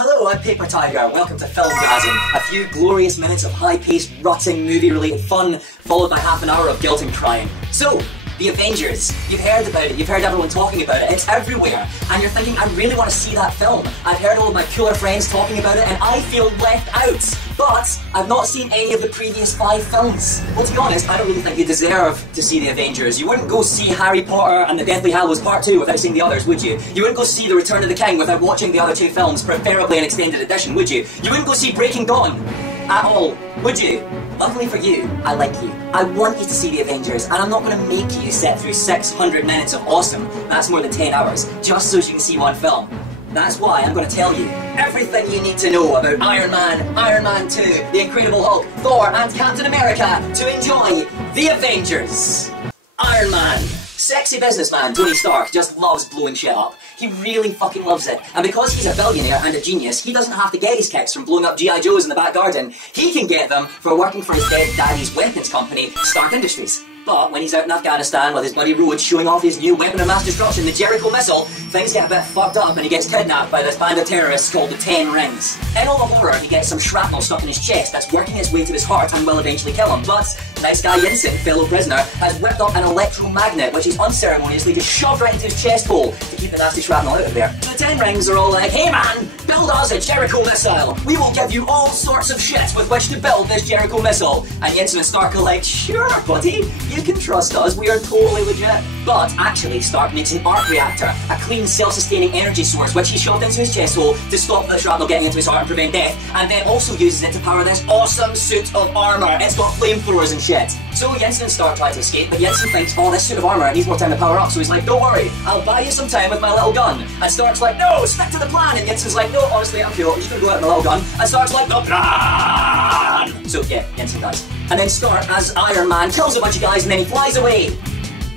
Hello, I'm Paper Tiger. Welcome to Filmgasm. A few glorious minutes of high-paced, rutting, movie-related fun, followed by half an hour of guilt and crying. So, the Avengers. You've heard about it, you've heard everyone talking about it, it's everywhere. And you're thinking, I really want to see that film. I've heard all of my cooler friends talking about it and I feel left out. But I've not seen any of the previous 5 films. Well, to be honest, I don't really think you deserve to see the Avengers. You wouldn't go see Harry Potter and the Deathly Hallows Part 2 without seeing the others, would you? You wouldn't go see The Return of the King without watching the other 2 films, preferably an extended edition, would you? You wouldn't go see Breaking Dawn at all, would you? Luckily for you, I like you. I want you to see the Avengers, and I'm not going to make you sit through 600 minutes of awesome, that's more than 10 hours, just so you can see one film. That's why I'm going to tell you everything you need to know about Iron Man, Iron Man 2, The Incredible Hulk, Thor, and Captain America to enjoy the Avengers. Iron Man. Sexy businessman Tony Stark just loves blowing shit up. He really fucking loves it. And because he's a billionaire and a genius, he doesn't have to get his kicks from blowing up G.I. Joes in the back garden. He can get them for working for his dead daddy's weapons company, Stark Industries. But when he's out in Afghanistan with his buddy Rhodes showing off his new weapon of mass destruction, the Jericho missile, things get a bit fucked up and he gets kidnapped by this band of terrorists called the Ten Rings. In all the horror, he gets some shrapnel stuck in his chest that's working its way to his heart and will eventually kill him. But nice guy Yinsen, fellow prisoner, has whipped up an electromagnet which he's unceremoniously just shoved right into his chest hole to keep the nasty shrapnel out of there. So the Ten Rings are all like, hey man, build us a Jericho missile. We will give you all sorts of shit with which to build this Jericho missile. And Yinsen and Stark are like, sure buddy, you can trust us, we are totally legit. But actually, Stark makes an arc reactor, a clean, self-sustaining energy source which he shoved into his chest hole to stop the shrapnel getting into his heart and prevent death, and then also uses it to power this awesome suit of armour. It's got flamethrowers and shit. So Yinsen and Stark try to escape, but Yinsen thinks, oh, this suit of armour needs more time to power up, so he's like, don't worry, I'll buy you some time with my little gun. And Stark's like, no, stick to the plan. And Yinsen's like, no, honestly, I'm cool, I'm just gonna go out with my little gun. And Stark's like, no, plan! So yeah, Yinsen dies. And then Stark, as Iron Man, kills a bunch of guys and then he flies away.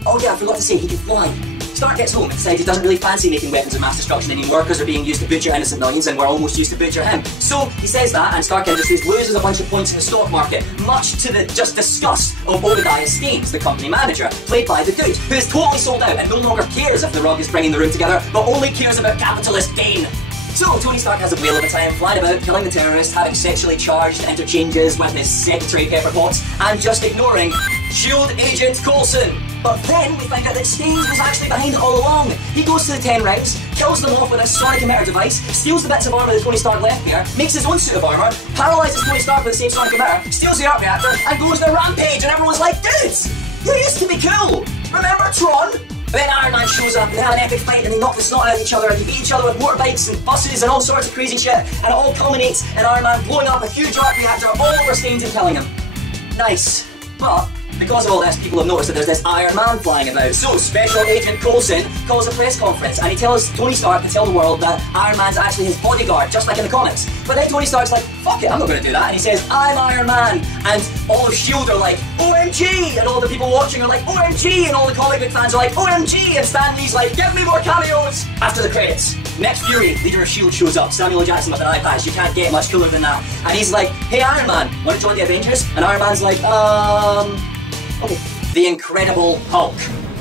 Oh yeah, I forgot to say, he can fly. Stark gets home and decides he doesn't really fancy making weapons of mass destruction anymore because they're being used to butcher innocent millions and we're almost used to butcher him. So he says that and Stark Industries loses a bunch of points in the stock market, much to the just disgust of Obadiah Staines, the company manager, played by the dude, who is totally sold out and no longer cares if the rug is bringing the room together, but only cares about capitalist gain. So Tony Stark has a whale of a time flying about, killing the terrorists, having sexually charged interchanges with his secretary Pepper Potts, and just ignoring S.H.I.E.L.D. agent Coulson. But then we find out that Staines was actually behind it all along. He goes to the Ten Rings, kills them off with a sonic emitter device, steals the bits of armour that Tony Stark left there, makes his own suit of armour, paralyses Tony Stark with the same sonic emitter, steals the arc reactor, and goes on a rampage, and everyone's like, dude, you used to be cool! Remember Tron? Then Iron Man shows up and they have an epic fight and they knock the snot out of each other and they beat each other with motorbikes and buses and all sorts of crazy shit, and it all culminates in Iron Man blowing up a huge arc reactor all over Staines and killing him. Nice. But because of all this, people have noticed that there's this Iron Man flying about. So Special Agent Coulson calls a press conference and he tells Tony Stark to tell the world that Iron Man's actually his bodyguard, just like in the comics. But then Tony Stark's like, fuck it, I'm not going to do that. And he says, I'm Iron Man. And all of S.H.I.E.L.D. are like, OMG! And all the people watching are like, OMG! And all the comic book fans are like, OMG! And Stan Lee's like, give me more cameos! After the credits, Nick Fury, leader of S.H.I.E.L.D. shows up, Samuel L. Jackson with an eye patch, you can't get much cooler than that. And he's like, hey Iron Man, want to join the Avengers? And Iron Man's like, okay. The Incredible Hulk.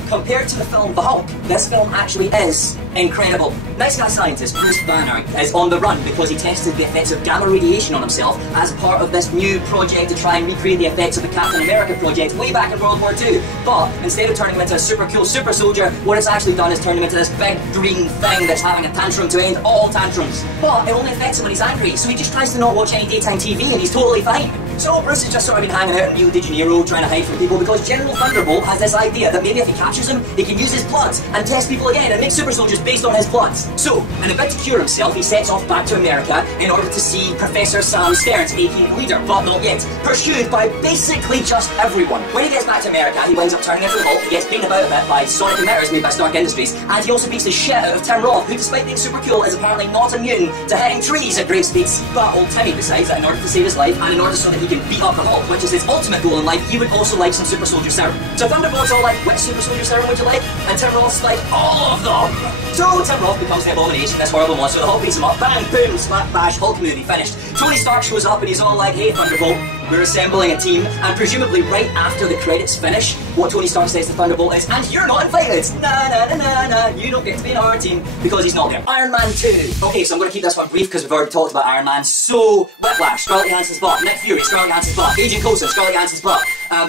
Compared to the film The Hulk, this film actually is incredible. Nice guy scientist Bruce Banner is on the run because he tested the effects of gamma radiation on himself as part of this new project to try and recreate the effects of the Captain America project way back in World War II. But instead of turning him into a super cool super soldier, what it's actually done is turned him into this big green thing that's having a tantrum to end all tantrums. But it only affects him when he's angry, so he just tries to not watch any daytime TV and he's totally fine. So Bruce has just sort of been hanging out in Rio de Janeiro trying to hide from people because General Thunderbolt has this idea that maybe if he captures him, he can use his blood and test people again and make super soldiers based on his blood. So, in a bid to cure himself, he sets off back to America in order to see Professor Sam Stearns, aka leader, but not yet, pursued by basically just everyone. When he gets back to America, he winds up turning into the Hulk, he gets beaten about a bit by sonic emitters made by Stark Industries, and he also beats the shit out of Tim Roth, who despite being super cool is apparently not immune to hitting trees at great speeds. But old Timmy decides that in order to save his life, and in order so that he can beat up the Hulk, which is his ultimate goal in life, he would also like some super soldier serum. So Thunderbolt's all like, which super soldier serum would you like? And Tim Roth's like, all of them! So Tim Roth becomes the Abomination, this horrible monster, the Hulk beats him up, bang, boom, slap, bash, Hulk movie, finished. Tony Stark shows up and he's all like, hey Thunderbolt, we're assembling a team, and presumably right after the credits finish, what Tony Stark says to Thunderbolt is, and you're not invited! Na na na na na, you don't get to be in our team because he's not there. Iron Man 2. Okay, so I'm going to keep this one brief because we've already talked about Iron Man. So, Whiplash, Scarlett Johansson's butt. Nick Fury, Scarlett Johansson's butt. Agent Coulson, Scarlett Johansson's butt.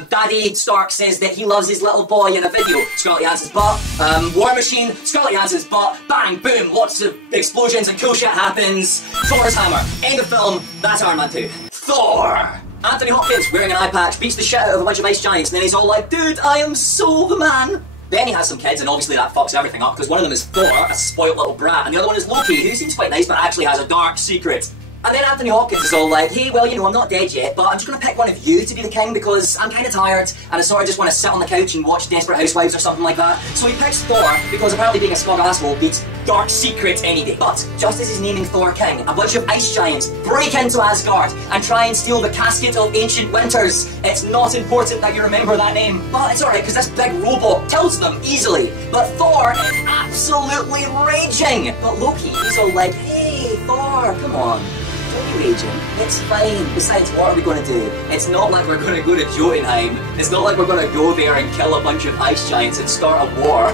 Daddy Stark says that he loves his little boy in a video. Scarlett Johansson's butt. War Machine, Scarlett Johansson's butt. Bang, boom, lots of explosions and cool shit happens. Thor's hammer. End of film. That's Iron Man 2. Thor! Anthony Hopkins, wearing an eye patch, beats the shit out of a bunch of ice giants, and then he's all like, dude, I am so the man. Then he has some kids, and obviously that fucks everything up, because one of them is Thor, a spoiled little brat, and the other one is Loki, who seems quite nice, but actually has a dark secret. And then Anthony Hopkins is all like, hey, well, you know, I'm not dead yet, but I'm just going to pick one of you to be the king because I'm kind of tired and I sort of just want to sit on the couch and watch Desperate Housewives or something like that. So he picks Thor because apparently being a smug asshole beats dark secret any day. But just as he's naming Thor king, a bunch of ice giants break into Asgard and try and steal the casket of ancient winters. It's not important that you remember that name, but it's alright because this big robot kills them easily. But Thor is absolutely raging. But Loki, he's all like, hey, Thor, come on. Don't be raging. It's fine. Besides, what are we going to do? It's not like we're going to go to Jotunheim. It's not like we're going to go there and kill a bunch of ice giants and start a war.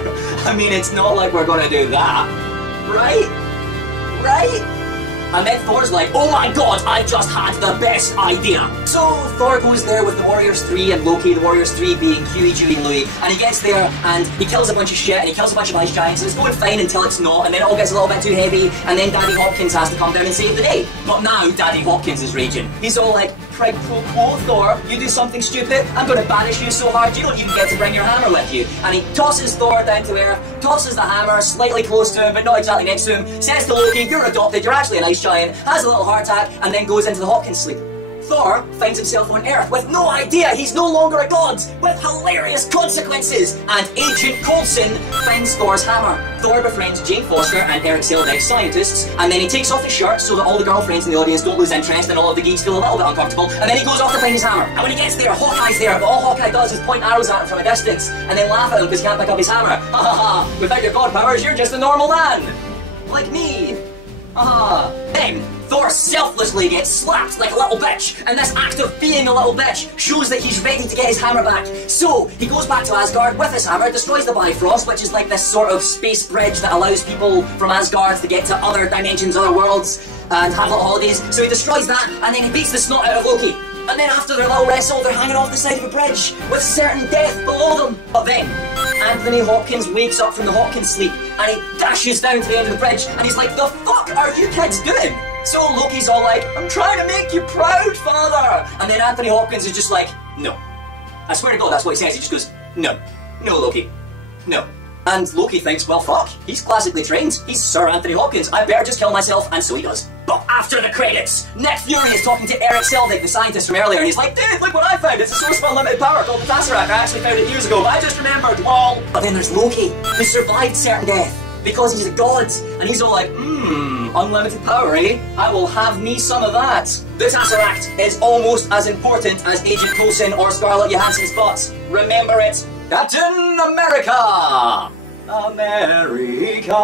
I mean, it's not like we're going to do that. Right? Right? And then Thor's like, oh my god, I've just had the best idea. So Thor goes there with the Warriors 3 and Loki, the Warriors 3 being Huey, Dewey and Louie, and he gets there and he kills a bunch of shit and he kills a bunch of ice giants and it's going fine until it's not, and then it all gets a little bit too heavy and then Daddy Hopkins has to come down and save the day. But now Daddy Hopkins is raging. He's all like, prig pro quo, Thor, you do something stupid, I'm going to banish you so hard you don't even get to bring your hammer with you. And he tosses Thor down to earth, tosses the hammer slightly close to him but not exactly next to him, says to Loki, you're adopted, you're actually an ice giant, has a little heart attack, and then goes into the Hopkins sleep. Thor finds himself on Earth with no idea he's no longer a god, with hilarious consequences, and Agent Coulson finds Thor's hammer. Thor befriends Jane Foster and Eric Selvig, scientists, and then he takes off his shirt so that all the girlfriends in the audience don't lose interest and all of the geeks feel a little bit uncomfortable, and then he goes off to find his hammer. And when he gets there, Hawkeye's there, but all Hawkeye does is point arrows at him from a distance, and then laugh at him because he can't pick up his hammer. Ha ha ha, without your god powers, you're just a normal man. Like me. Ah, then Thor selflessly gets slapped like a little bitch, and this act of being a little bitch shows that he's ready to get his hammer back. So he goes back to Asgard with his hammer, destroys the Bifrost, which is like this sort of space bridge that allows people from Asgard to get to other dimensions, other worlds, and have little holidays. So he destroys that, and then he beats the snot out of Loki. And then after their little wrestle, they're hanging off the side of a bridge with certain death below them. But then Anthony Hopkins wakes up from the Hopkins sleep and he dashes down to the end of the bridge and he's like, the fuck are you kids doing? So Loki's all like, I'm trying to make you proud, father. And then Anthony Hopkins is just like, no. I swear to God, that's what he says. He just goes, no. No, Loki. No. And Loki thinks, well, fuck, he's classically trained. He's Sir Anthony Hopkins. I better just kill myself, and so he does. But after the credits, Nick Fury is talking to Eric Selvig, the scientist from earlier, and he's like, dude, look what I found. It's a source of unlimited power called the Tesseract. I actually found it years ago, but I just remembered, lol. But then there's Loki, who survived certain death because he's a god, and he's all like, unlimited power, eh? I will have me some of that. The Tesseract is almost as important as Agent Coulson or Scarlett Johansson's butt. Remember it. Captain America! America!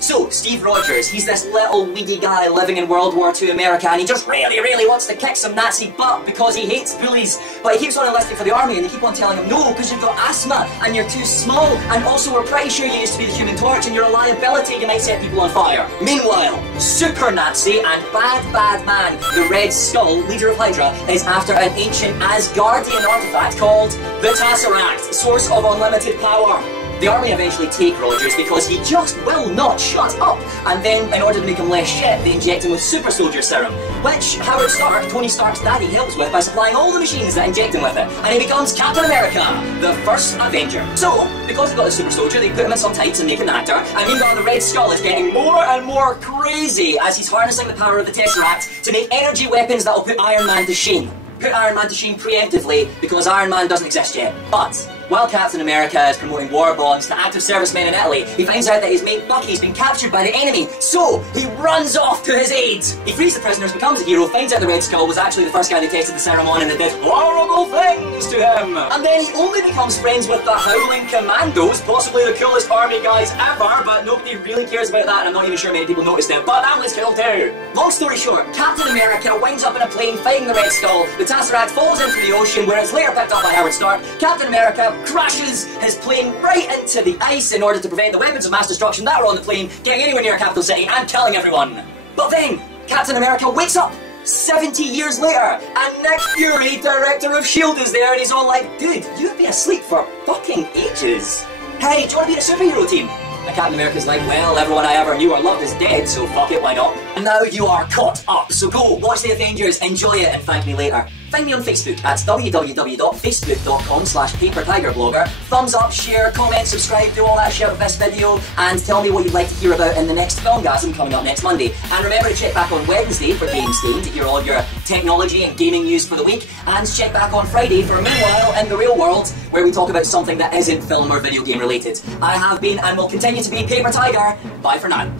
So, Steve Rogers, he's this little weedy guy living in World War II America, and he just really wants to kick some Nazi butt because he hates bullies. But he keeps on enlisting for the army, and they keep on telling him, no, because you've got asthma, and you're too small, and also we're pretty sure you used to be the Human Torch, and you're a liability, you might set people on fire. Meanwhile, super Nazi and bad man, the Red Skull, leader of Hydra, is after an ancient Asgardian artifact called the Tesseract, source of unlimited power. The army eventually take Rogers because he just will not shut up, and then, in order to make him less shit, they inject him with super soldier serum, which Howard Stark, Tony Stark's daddy, helps with by supplying all the machines that inject him with it, and he becomes Captain America, the first Avenger. So, because he got the super soldier, they put him in some tights and make him an actor, and meanwhile the Red Skull is getting more and more crazy as he's harnessing the power of the Tesseract to make energy weapons that will put Iron Man to shame. Put Iron Man to shame preemptively, because Iron Man doesn't exist yet. But While Captain America is promoting war bonds to active servicemen in Italy, he finds out that his mate Bucky's been captured by the enemy, so he runs off to his aid. He frees the prisoners, becomes a hero, finds out the Red Skull was actually the first guy they tested the serum on and it did horrible things to him. And then he only becomes friends with the Howling Commandos, possibly the coolest army guys ever, but nobody really cares about that and I'm not even sure many people noticed it, but that was cool too. Long story short, Captain America winds up in a plane fighting the Red Skull, the Tesseract falls into the ocean where it's later picked up by Howard Stark. Captain America crashes his plane right into the ice in order to prevent the weapons of mass destruction that were on the plane getting anywhere near a capital city and killing everyone. But then, Captain America wakes up 70 years later, and Nick Fury, director of S.H.I.E.L.D. is there and he's all like, dude, you've been asleep for fucking ages. Hey, do you want to be in a superhero team? And Captain America's like, well, everyone I ever knew or loved is dead, so fuck it, why not? And now you are caught up, so go, watch the Avengers, enjoy it, and thank me later. Find me on Facebook at www.facebook.com/papertigerblogger. Thumbs up, share, comment, subscribe, do all that shit with this video, and tell me what you'd like to hear about in the next Filmgasm coming up next Monday. And remember to check back on Wednesday for Games Game to hear all of your technology and gaming news for the week, and check back on Friday for Meanwhile in the Real World, where we talk about something that isn't film or video game related. I have been and will continue to be Paper Tiger. Bye for now.